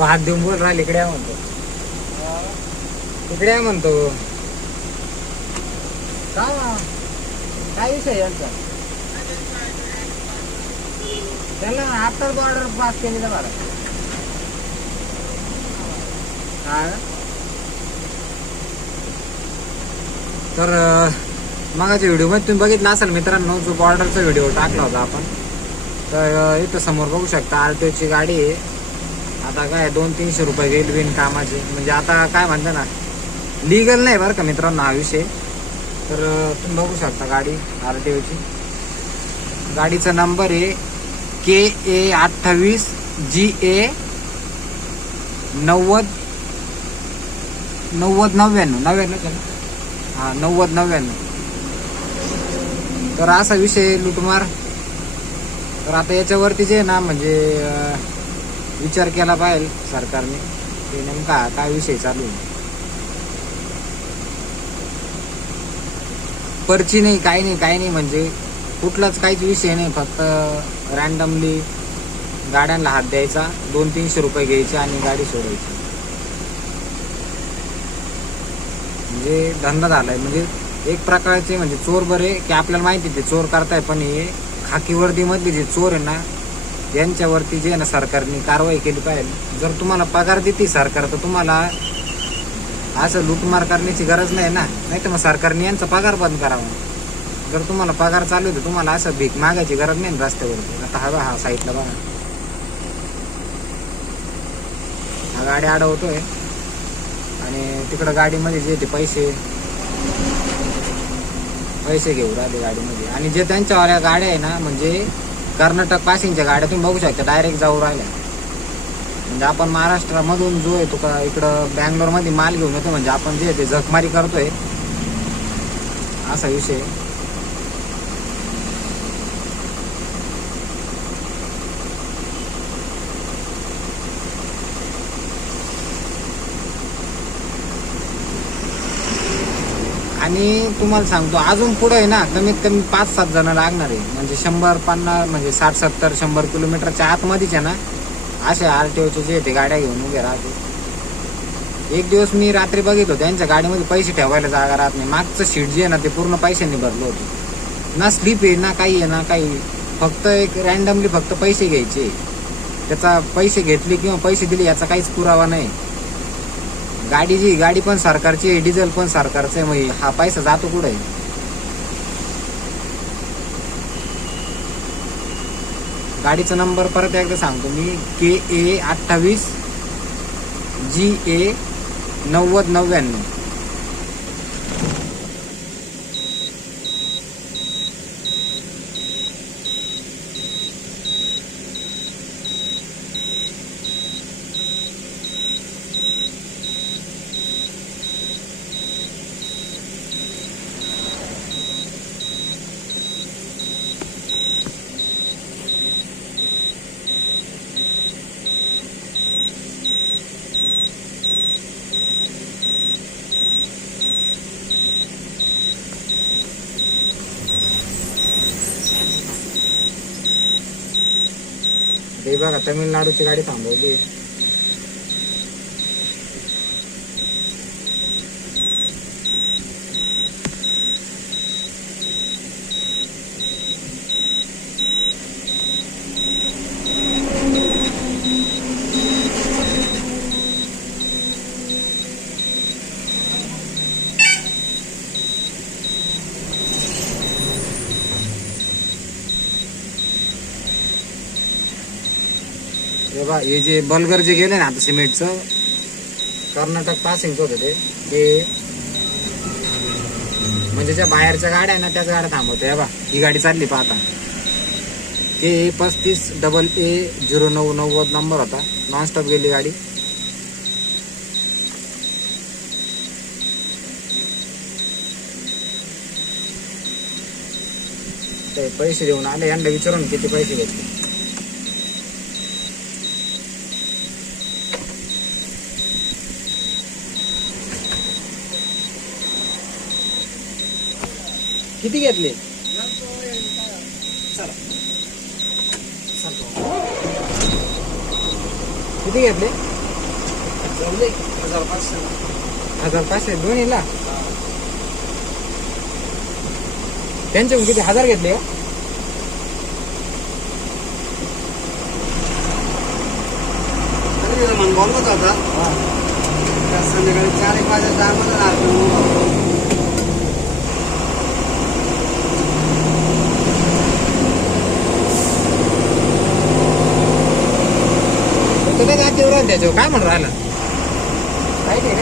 तो हात देऊन बोल राहिले इकडे आहे म्हणतो. इकडे आहे म्हणतो. का? काय विषय यांचा? त्यांना आत्ताच बॉर्डर पास केली ना मला तर अं, मागाच्या व्हिडिओमध्ये तुम्ही बघितला असाल मित्रांनो जो बॉर्डरचा व्हिडिओ टाकला होता आपण. तर इथं समोर बघू शकता आर टी ओची गाडी आहे. आता काय दोन तीनशे रुपये गेल बिन कामाचे. म्हणजे आता काय म्हणता ना लिगल नाही बरं का मित्रांनो हा विषय. तर तुम्ही बघू शकता गाडी आर टी ओची गाडीचा नंबर आहे के ए अठ्ठावीस जी ए नव्वद नव्वद नव्याण्णव नव्याण्णव का हा नव्वद नव्याण्णव. तर असा विषय लुटमार. तर आता याच्यावरती जे आहे ना म्हणजे विचार केला पाहिजे सरकारने. ते नेमका काय विषय चालू आहे? पर्ची नाही काही नाही काही नाही म्हणजे. कुठलाच काहीच विषय नाही फक्त रॅन्डमली गाड्यांना हात द्यायचा दोन तीनशे रुपये घ्यायचे आणि गाडी सोडायची. म्हणजे धंदा झालाय. म्हणजे एक प्रकारचे म्हणजे चोर बरे की आपल्याला माहिती आहे ते चोर करताय पण हे खाकी वर्दीमधले जे चोर आहे ना यांच्यावरती जे ना सरकारने कारवाई केली पाहिजे. जर तुम्हाला पगार देते सरकार तर तुम्हाला असं लूटमार करण्याची गरज नाही ना. नाही तर मग सरकारने यांचा पगार बंद करावा. जर तुम्हाला पगार चालू आहे तर तुम्हाला असं भीक मागायची गरज नाही ना रस्त्यावरती. आता हवा हा साईडला बघा. हा गाडी अडवतोय. आणि तिकडं गाडीमध्ये जे ते पैसे पैसे घेऊ राहिले गाडीमध्ये. आणि जे त्यांच्यावाल्या गाड्या आहे ना म्हणजे कर्नाटक पासिंगच्या गाड्या तुम्ही बघू शकता डायरेक्ट जाऊ राहिल्या. म्हणजे आपण महाराष्ट्रामधून जो आहे का इकडं बँगलोरमध्ये माल घेऊन येतो म्हणजे आपण जे ते जखमारी करतोय. असा विषय आणि तुम्हाला सांगतो अजून पुढे आहे ना कमीत कमी पाच सात जण लागणार आहे. म्हणजे शंभर पन्नास म्हणजे साठ सत्तर शंभर किलोमीटरच्या आतमध्येच आहे ना असे आर टी ओचे जे ते गाड्या घेऊन उभे राहते एक दिवस मी रात्री बघितलो त्यांच्या गाडीमध्ये पैसे ठेवायला जागा राहत नाही. मागचं सीट जे आहे ना ते पूर्ण पैशांनी भरलं होतं. ना स्लीप आहे ना काही आहे ना काही. फक्त एक रॅन्डमली फक्त पैसे घ्यायचे. त्याचा पैसे घेतले किंवा पैसे दिले याचा काहीच पुरावा नाही. गाडी जी गाडी पण सरकारची आहे डिझेल पण सरकारचं आहे मग हा पैसा जातो कुठे? गाडीचा नंबर परत एकदा सांगतो मी. के ए अठ्ठावीस जी ए नव्वद नव्याण्णव. हे बघा तमिळनाडूची गाडी थांबवली. हे बा हे जे बलगर जे गेले ना आता सिमेंटचं कर्नाटक पासिंगचं होतं ते ते म्हणजे ज्या बाहेरच्या गाड्या आहे ना त्याच गाड्या थांबवते. हे बा ही गाडी चालली पाहता के पस्तीस डबल ए झिरो नऊ नव्वद नंबर होता. नॉनस्टॉप गेली गाडी. ते पैसे देऊन आले यांना विचारून किती पैसे घेतले? किती घेतले. किती घेतले? हजार पाचशे. हजार पाचशे दोन्हीला? त्यांच्याकडून किती? हजार घेतले बोलवत होता. संध्याकाळी चार एक वाजायच्या टायमाला काय जातीवर राहिला त्याच्यावर काय म्हणून राहिला? काय नाही